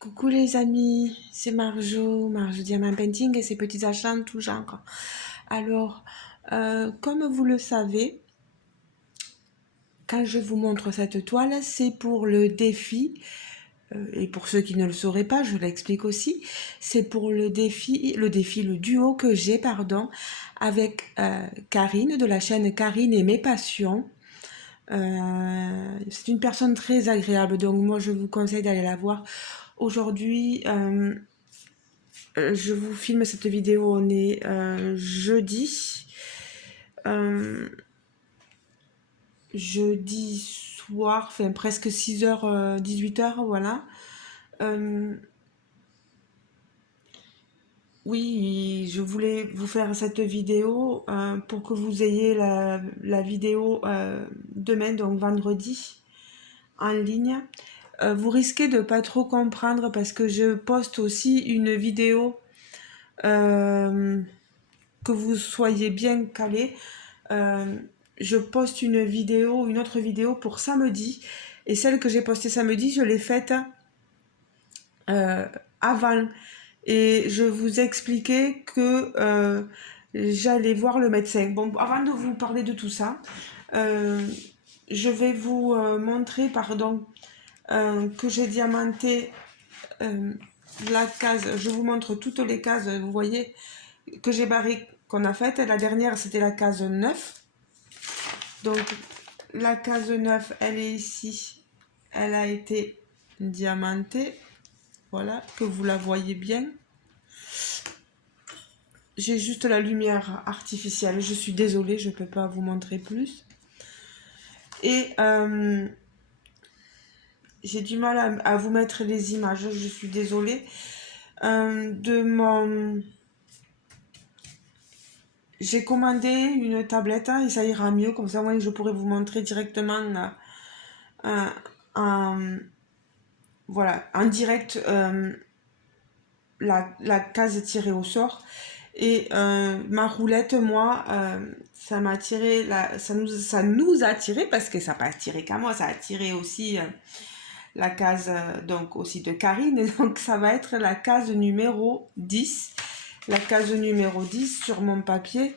Coucou les amis, c'est Marjo Diamant Painting et ses petits achats en tout genre. Alors, comme vous le savez, quand je vous montre cette toile, c'est pour le défi, et pour ceux qui ne le sauraient pas, je l'explique aussi, c'est pour le duo que j'ai, avec Karine de la chaîne Karine et mes passions. C'est une personne très agréable, donc moi je vous conseille d'aller la voir. Aujourd'hui, je vous filme cette vidéo, on est jeudi. Euh, Jeudi soir, enfin presque 6h, 18h, voilà. Euh, oui, je voulais vous faire cette vidéo pour que vous ayez la vidéo demain, donc vendredi, en ligne. Vous risquez de pas trop comprendre parce que je poste aussi une vidéo, que vous soyez bien calés. Euh, je poste une autre vidéo pour samedi. Et celle que j'ai postée samedi, je l'ai faite euh, avant. Et je vous expliquais que j'allais voir le médecin. Bon, avant de vous parler de tout ça, euh, je vais vous montrer, que j'ai diamanté euh, la case. Je vous montre toutes les cases, vous voyez, que j'ai barré, qu'on a faites. La dernière, c'était la case 9. Donc, la case 9, elle est ici. Elle a été diamantée. Voilà, que vous la voyez bien. J'ai juste la lumière artificielle. Je suis désolée, je ne peux pas vous montrer plus. Et j'ai du mal à vous mettre les images. Je suis désolée. De mon... J'ai commandé une tablette et ça ira mieux. Comme ça, moi, je pourrais vous montrer directement un, voilà, en direct, la case tirée au sort. Et ma roulette, moi, ça m'a tiré, ça nous a tiré, parce que ça n'a pas tiré qu'à moi, ça a tiré aussi la case, donc aussi de Karine. Et donc ça va être la case numéro 10. La case numéro 10 sur mon papier,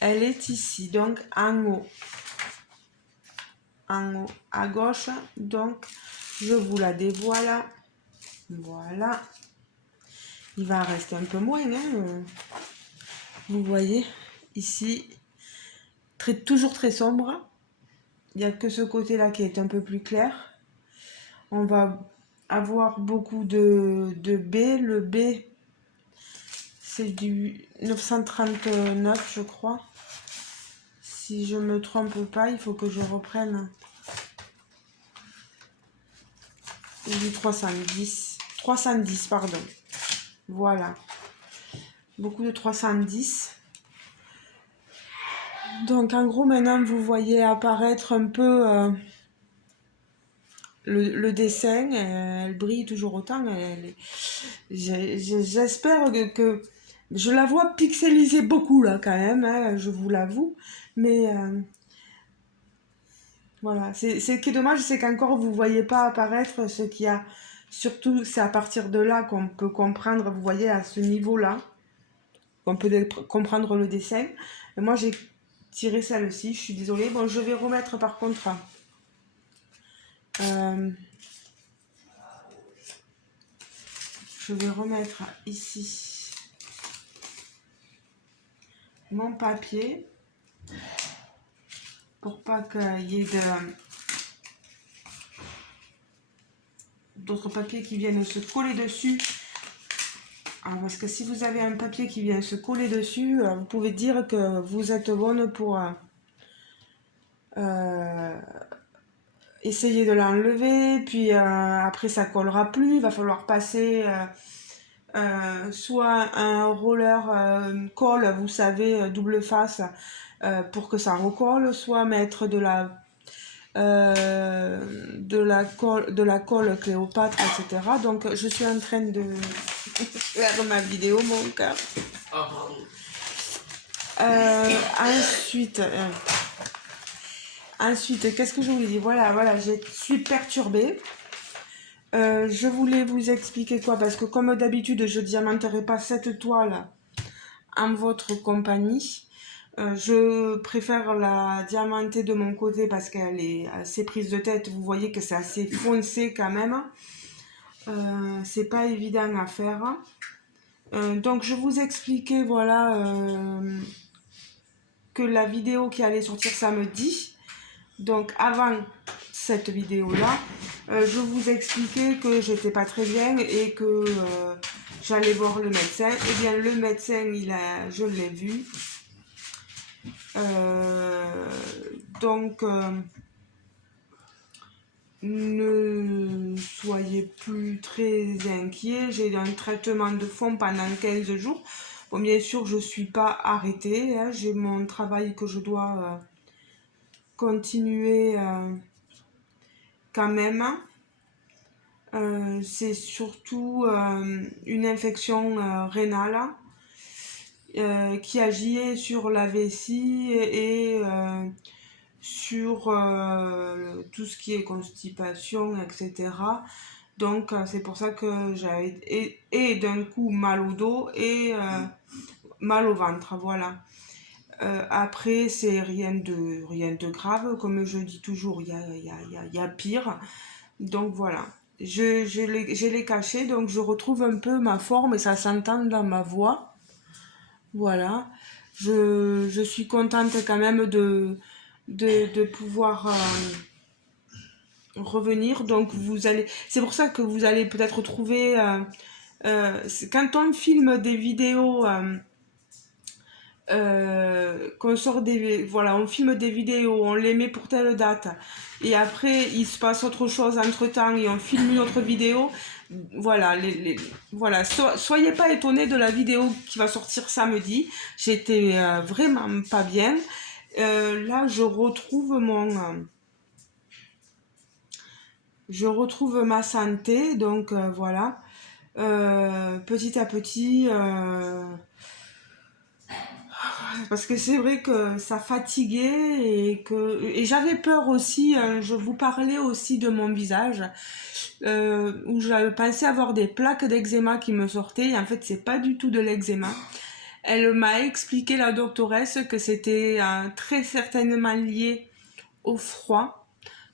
elle est ici, donc en haut à gauche. Donc je vous la dévoile. Voilà. Il va en rester un peu moins, hein. Vous voyez, ici, toujours très sombre. Il n'y a que ce côté-là qui est un peu plus clair. On va avoir beaucoup de B. Le B, c'est du 939, je crois. Si je me trompe pas, il faut que je reprenne. Du 310. 310, pardon. Voilà. Beaucoup de 310. Donc en gros, maintenant, vous voyez apparaître un peu le dessin. Elle brille toujours autant. J'espère que je la vois pixelisée beaucoup là quand même, hein, je vous l'avoue. Mais voilà, ce qui est dommage, c'est qu'encore vous voyez pas apparaître ce qu'il y a. Surtout, c'est à partir de là qu'on peut comprendre, vous voyez, à ce niveau-là, qu'on peut comprendre le dessin. Et moi, j'ai tiré celle-ci, je suis désolée. Bon, je vais remettre par contre... Euh, je vais remettre ici mon papier pour pas qu'il y ait d'autres papiers qui viennent se coller dessus. Alors, parce que si vous avez un papier qui vient se coller dessus, vous pouvez dire que vous êtes bonne pour euh, essayer de l'enlever, puis après ça collera plus, il va falloir passer soit un roller colle, vous savez, double face, pour que ça recolle, soit mettre de la colle Cléopâtre, etc. Donc je suis en train de faire ma vidéo, mon cœur. Ensuite, qu'est-ce que je vous dis? Voilà, je suis perturbée. Je voulais vous expliquer quoi, parce que comme d'habitude, je diamanterai pas cette toile en votre compagnie. Je préfère la diamanter de mon côté parce qu'elle est assez prise de tête. Vous voyez que c'est assez foncé quand même. C'est pas évident à faire. Donc je vous expliquais voilà que la vidéo qui allait sortir samedi, donc avant cette vidéo là, je vous expliquais que j'étais pas très bien et que j'allais voir le médecin. Et bien le médecin je l'ai vu. Donc ne soyez plus très inquiets. J'ai un traitement de fond pendant 15 jours. Bon, bien sûr, je ne suis pas arrêtée, hein. J'ai mon travail que je dois continuer quand même. C'est surtout une infection rénale qui agit sur la vessie et sur tout ce qui est constipation, etc. Donc c'est pour ça que j'avais et d'un coup mal au dos et mal au ventre, voilà. Après, c'est rien de grave, comme je dis toujours, il y a pire. Donc voilà, je l'ai caché, donc je retrouve un peu ma forme et ça s'entend dans ma voix. Voilà, je suis contente quand même de pouvoir revenir. Donc vous allez, c'est pour ça que vous allez peut-être trouver, quand on filme des vidéos, qu'on sort voilà, on filme des vidéos, on les met pour telle date, et après il se passe autre chose entre temps et on filme une autre vidéo. Voilà, voilà. Soyez pas étonnés de la vidéo qui va sortir samedi. J'étais vraiment pas bien. Là, je retrouve ma santé, donc voilà. Petit à petit, parce que c'est vrai que ça fatiguait et j'avais peur aussi. Je vous parlais aussi de mon visage, où j'avais pensé avoir des plaques d'eczéma qui me sortaient. Et en fait, c'est pas du tout de l'eczéma. Elle m'a expliqué, la doctoresse, que c'était très certainement lié au froid.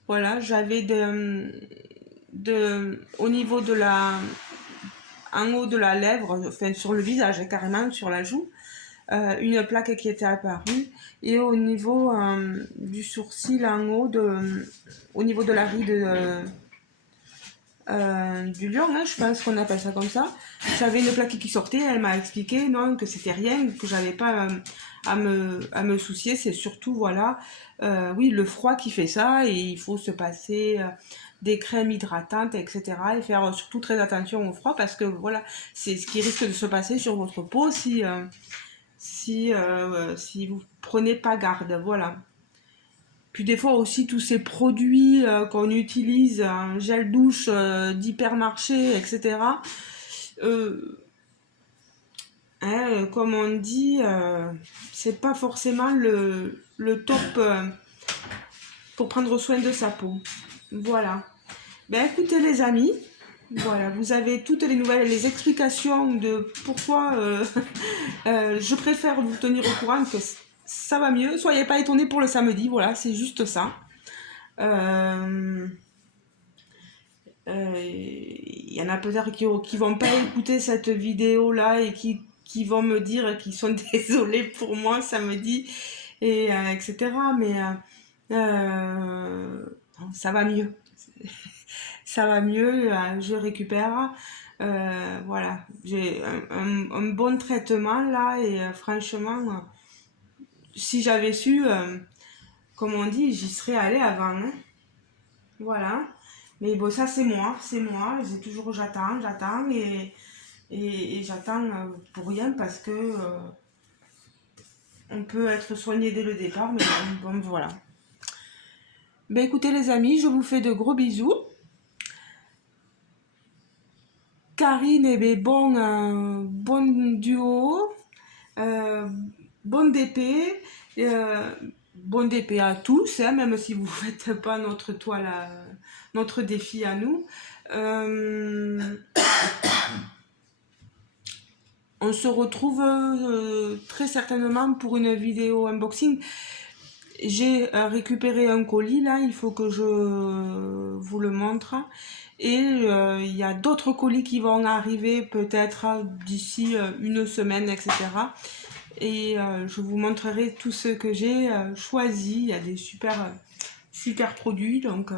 Voilà, j'avais au niveau de en haut de la lèvre, enfin sur le visage, carrément sur la joue, une plaque qui était apparue, et au niveau du sourcil en haut, au niveau de la ride du lion, hein, je pense qu'on appelle ça comme ça, j'avais une plaque qui sortait. Elle m'a expliqué non, que c'était rien, que j'avais pas à me soucier. C'est surtout voilà, oui, le froid qui fait ça, et il faut se passer des crèmes hydratantes, etc., et faire surtout très attention au froid, parce que voilà, c'est ce qui risque de se passer sur votre peau si vous prenez pas garde, voilà. Puis des fois aussi tous ces produits qu'on utilise, un gel douche d'hypermarché, etc. Euh, comme on dit, c'est pas forcément le top pour prendre soin de sa peau. Voilà. Ben écoutez les amis, voilà, vous avez toutes les nouvelles, les explications de pourquoi je préfère vous tenir au courant que ça va mieux. Soyez pas étonnés pour le samedi, voilà, c'est juste ça. Il y en a peut-être qui vont pas écouter cette vidéo là et qui vont me dire qu'ils sont désolés pour moi samedi, et etc. Mais ça va mieux. Ça va mieux, je récupère. Voilà, j'ai un bon traitement là, et franchement, si j'avais su, comme on dit, j'y serais allée avant, hein. Voilà. Mais bon, ça c'est moi. J'attends et j'attends pour rien, parce que on peut être soigné dès le départ, mais bon, voilà. Ben écoutez les amis, je vous fais de gros bisous. Karine, eh ben, bon duo, euh, bon DP, bon DP à tous, hein, même si vous ne faites pas notre toile, notre défi à nous. On se retrouve très certainement pour une vidéo unboxing. J'ai récupéré un colis là, il faut que je vous le montre. Et il y a d'autres colis qui vont arriver peut-être d'ici une semaine, etc. Et je vous montrerai tout ce que j'ai choisi. Il y a des super produits, donc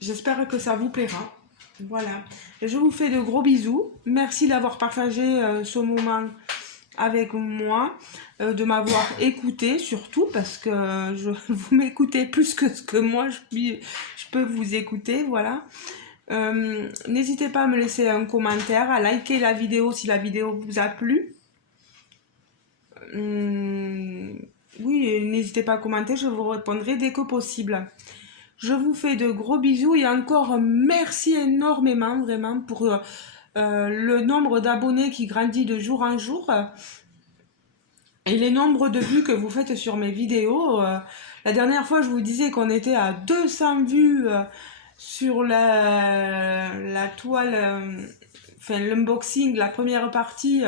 j'espère que ça vous plaira. Voilà. Je vous fais de gros bisous. Merci d'avoir partagé ce moment avec moi, de m'avoir écouté surtout parce que vous m'écoutez plus que ce que moi je peux vous écouter. Voilà. N'hésitez pas à me laisser un commentaire, à liker la vidéo si la vidéo vous a plu. Oui, et n'hésitez pas à commenter, je vous répondrai dès que possible. Je vous fais de gros bisous et encore merci énormément vraiment pour le nombre d'abonnés qui grandit de jour en jour et les nombres de vues que vous faites sur mes vidéos. La dernière fois, je vous disais qu'on était à 200 vues sur la toile, enfin l'unboxing, la première partie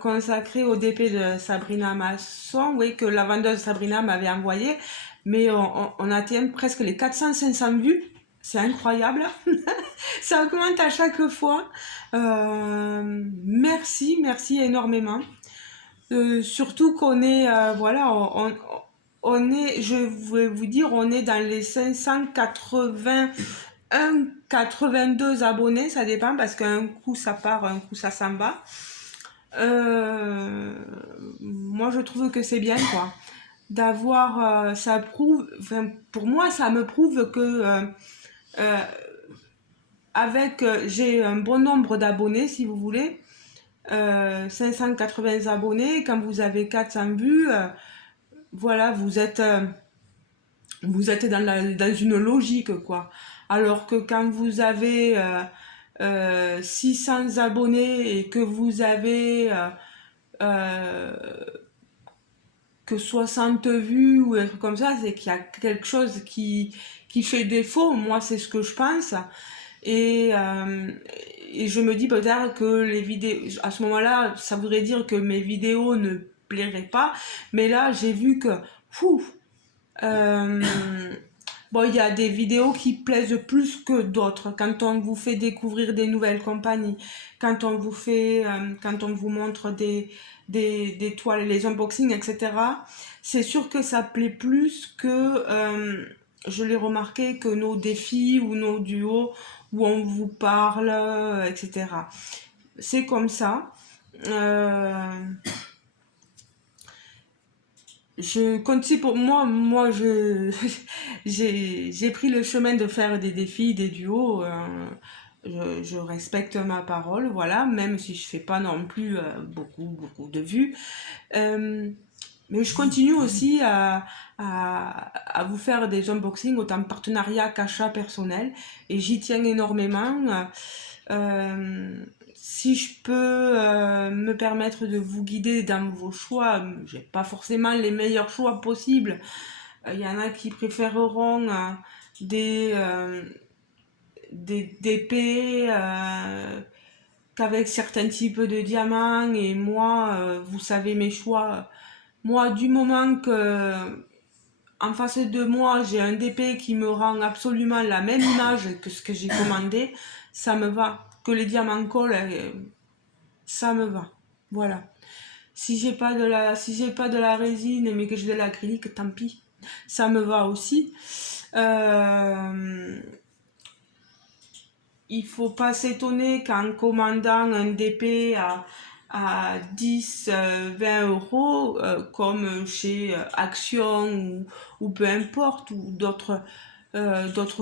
consacrée au DP de Sabrina Masson, oui, que la vendeuse Sabrina m'avait envoyé. Mais on atteint presque les 400-500 vues. C'est incroyable. Ça augmente à chaque fois. Merci énormément. Surtout qu'on est, voilà, on est, je vais vous dire, on est dans les 581, 82 abonnés, ça dépend parce qu'un coup ça part, un coup ça s'en va. Moi je trouve que c'est bien, quoi, d'avoir, ça prouve, enfin, pour moi ça me prouve que euh, avec, j'ai un bon nombre d'abonnés, si vous voulez, 580 abonnés, quand vous avez 400 vues, voilà, vous êtes dans une logique, quoi. Alors que quand vous avez 600 abonnés et que vous avez euh, que 60 vues ou un truc comme ça, c'est qu'il y a quelque chose qui fait défaut. Moi, c'est ce que je pense. Et, euh, et je me dis peut-être que les vidéos, à ce moment-là, ça voudrait dire que mes vidéos ne plairaient pas. Mais là, j'ai vu que, fou, euh, bon, il y a des vidéos qui plaisent plus que d'autres. Quand on vous fait découvrir des nouvelles compagnies, quand on vous montre des toiles, les unboxings, etc. C'est sûr que ça plaît plus que, je l'ai remarqué, que nos défis ou nos duos où on vous parle, etc. C'est comme ça. Euh, je continue pour moi j'ai pris le chemin de faire des défis, des duos. Je respecte ma parole, voilà, même si je fais pas non plus beaucoup de vues. Euh, mais je continue aussi à vous faire des unboxings autant partenariat qu'achat personnel et j'y tiens énormément. Si je peux me permettre de vous guider dans vos choix, j'ai pas forcément les meilleurs choix possibles. Il y en a qui préféreront des, euh, des d'épées qu'avec certains types de diamants et moi, vous savez mes choix. Moi, du moment que en face de moi, j'ai un DP qui me rend absolument la même image que ce que j'ai commandé, ça me va. Que les diamants collent, ça me va. Voilà. Si j'ai pas de la résine mais que j'ai de l'acrylique, tant pis. Ça me va aussi. Euh, il faut pas s'étonner qu'en commandant un DP à 10, 20 euros, comme chez Action ou peu importe, ou d'autres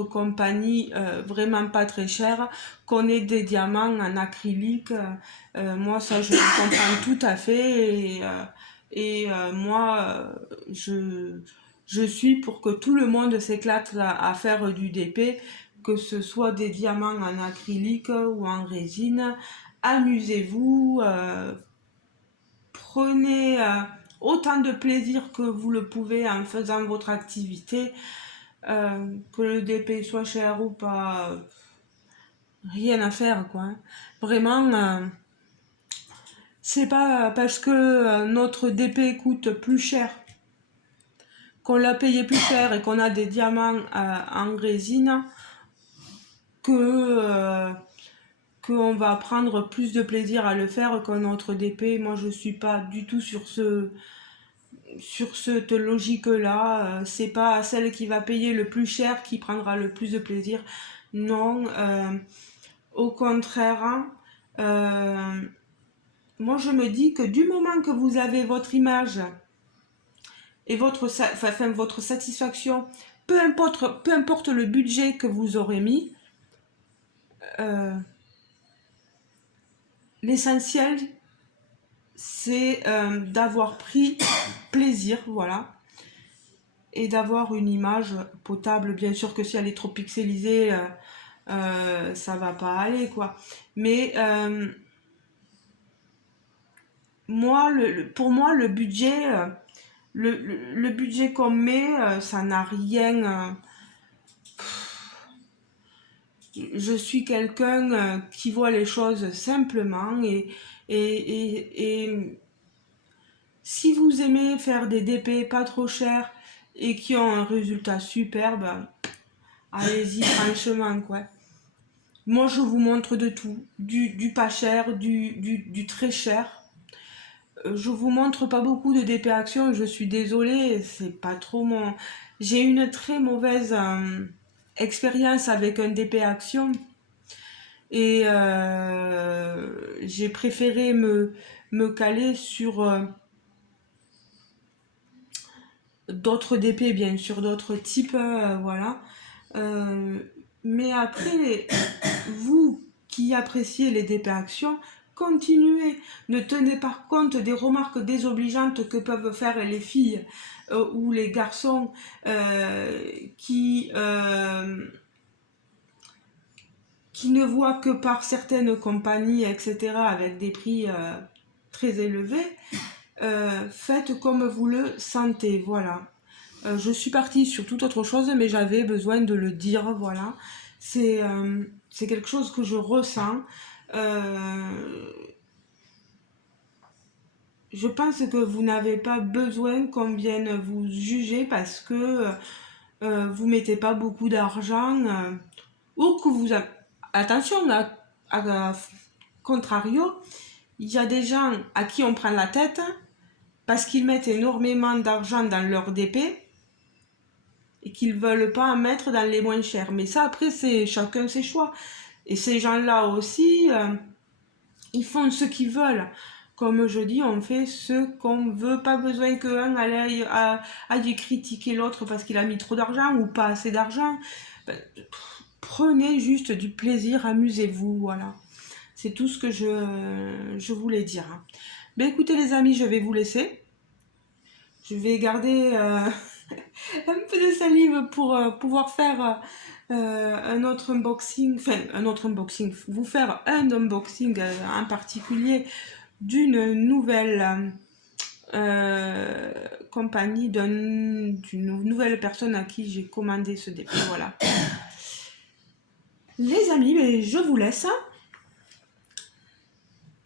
compagnies vraiment pas très chères, qu'on ait des diamants en acrylique. Moi, ça, je le comprends tout à fait. Moi, je suis pour que tout le monde s'éclate à faire du DP, que ce soit des diamants en acrylique ou en résine. Amusez-vous, prenez autant de plaisir que vous le pouvez en faisant votre activité. Que le DP soit cher ou pas, rien à faire, quoi. Hein. Vraiment, c'est pas parce que notre DP coûte plus cher, qu'on l'a payé plus cher et qu'on a des diamants en résine que qu'on va prendre plus de plaisir à le faire qu'un autre DP. Moi, je suis pas du tout sur cette logique-là. C'est pas celle qui va payer le plus cher qui prendra le plus de plaisir. Non, au contraire. Hein, moi, je me dis que du moment que vous avez votre image et votre satisfaction, peu importe le budget que vous aurez mis, euh, l'essentiel, c'est d'avoir pris plaisir, voilà, et d'avoir une image potable. Bien sûr que si elle est trop pixelisée, ça va pas aller, quoi. Mais pour moi, le budget qu'on met, ça n'a rien. Je suis quelqu'un qui voit les choses simplement et si vous aimez faire des DP pas trop chers et qui ont un résultat superbe, allez-y franchement, quoi. Moi, je vous montre de tout, du pas cher, du très cher. Je vous montre pas beaucoup de DP Action, je suis désolée, c'est pas trop mon... J'ai une très mauvaise expérience avec un DP Action et j'ai préféré me caler sur d'autres DP, bien sûr, d'autres types, voilà. Euh, mais après, vous qui appréciez les DP Actions, continuez. Ne tenez pas compte des remarques désobligeantes que peuvent faire les filles ou les garçons qui ne voient que par certaines compagnies, etc., avec des prix très élevés. Faites comme vous le sentez, voilà. Je suis partie sur toute autre chose, mais j'avais besoin de le dire, voilà. C'est quelque chose que je ressens. Euh, je pense que vous n'avez pas besoin qu'on vienne vous juger parce que vous mettez pas beaucoup d'argent ou que vous... Attention, à contrario, il y a des gens à qui on prend la tête parce qu'ils mettent énormément d'argent dans leur DP et qu'ils veulent pas en mettre dans les moins chers. Mais ça, après, c'est chacun ses choix. Et ces gens-là aussi, ils font ce qu'ils veulent. Comme je dis, on fait ce qu'on veut. Pas besoin qu'un aille critiquer l'autre parce qu'il a mis trop d'argent ou pas assez d'argent. Ben, prenez juste du plaisir, amusez-vous, voilà. C'est tout ce que je voulais dire. Ben écoutez les amis, je vais vous laisser. Je vais garder un peu de salive pour pouvoir faire un autre unboxing, enfin un autre unboxing, vous faire un unboxing en particulier d'une nouvelle compagnie, d'une nouvelle personne à qui j'ai commandé ce dépôt. Voilà. Les amis, ben, je vous laisse.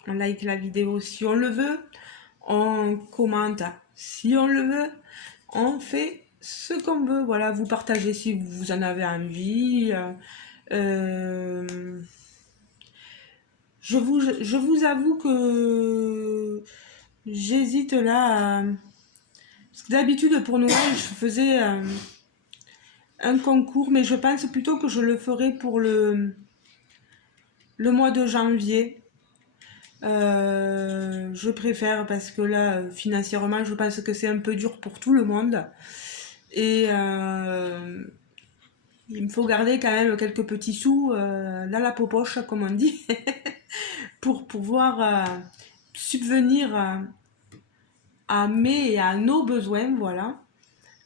On like la vidéo si on le veut, on commente si on le veut, on fait ce qu'on veut. Voilà, vous partagez si vous en avez envie. Je vous avoue que j'hésite là. Parce que d'habitude, pour Noël, je faisais un concours, mais je pense plutôt que je le ferai pour le mois de janvier. Je préfère parce que là, financièrement, je pense que c'est un peu dur pour tout le monde. Et il me faut garder quand même quelques petits sous dans la poche, comme on dit, pour pouvoir subvenir à mes et à nos besoins, voilà.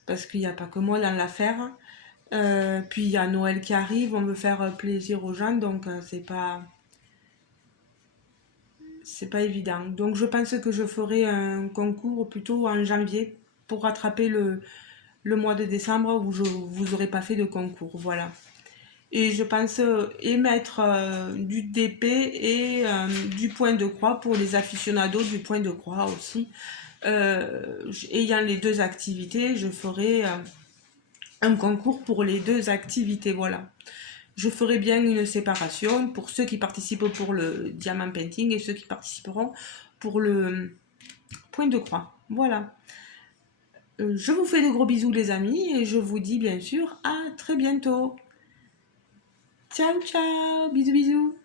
Parce qu'il n'y a pas que moi dans l'affaire. Puis il y a Noël qui arrive, on veut faire plaisir aux gens, donc c'est pas évident. Donc je pense que je ferai un concours plutôt en janvier pour rattraper le mois de décembre où vous n'aurez pas fait de concours. Voilà. Et je pense émettre du DP et du point de croix pour les aficionados du point de croix aussi. Ayant les deux activités, je ferai un concours pour les deux activités. Voilà. Je ferai bien une séparation pour ceux qui participent pour le diamant painting et ceux qui participeront pour le point de croix. Voilà. Je vous fais de gros bisous les amis et je vous dis bien sûr à très bientôt. Ciao ciao, bisous bisous.